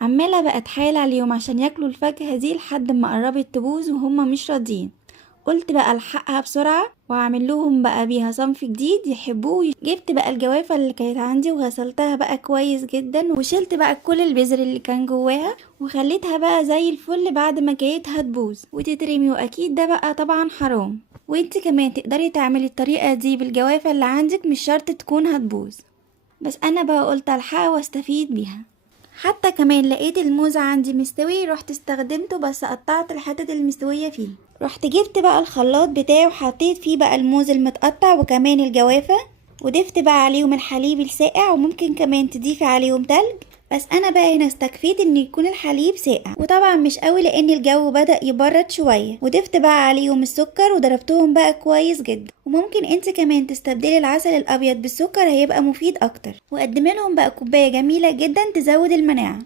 عمالة بقى اتحايل عليهم عشان ياكلوا الفاكهة دي لحد ما قربت تبوظ وهما مش راضيين. قلت بقى الحقها بسرعة واعمل لهم بقى بيها صنف جديد يحبوه. جبت بقى الجوافة اللي كانت عندي وغسلتها بقى كويس جدا، وشلت بقى كل البذر اللي كان جواها وخليتها بقى زي الفل بعد ما كانت هتبوظ وتترمي، واكيد ده بقى طبعا حرام. وانت كمان تقدري تعملي الطريقة دي بالجوافة اللي عندك، مش شرط تكون هتبوظ. بس انا بقى قلت الحقها واستفيد بيها. حتى كمان لقيت الموز عندي مستوي، رحت استخدمته بس قطعت الحتت المستوية فيه. رحت جبت بقى الخلاط بتاعي وحطيت فيه بقى الموز المتقطع وكمان الجوافة، وضفت بقى عليهم الحليب الساقع، وممكن كمان تضيفي عليهم تلج. بس انا بقى هنا استكفيت ان يكون الحليب ساقع وطبعا مش قوي لان الجو بدأ يبرد شوية، وضفت بقى عليهم السكر وضربتهم بقى كويس جدا. وممكن انت كمان تستبدلي العسل الابيض بالسكر، هيبقى مفيد اكتر. وقدم لهم بقى كوباية جميلة جدا تزود المناعة.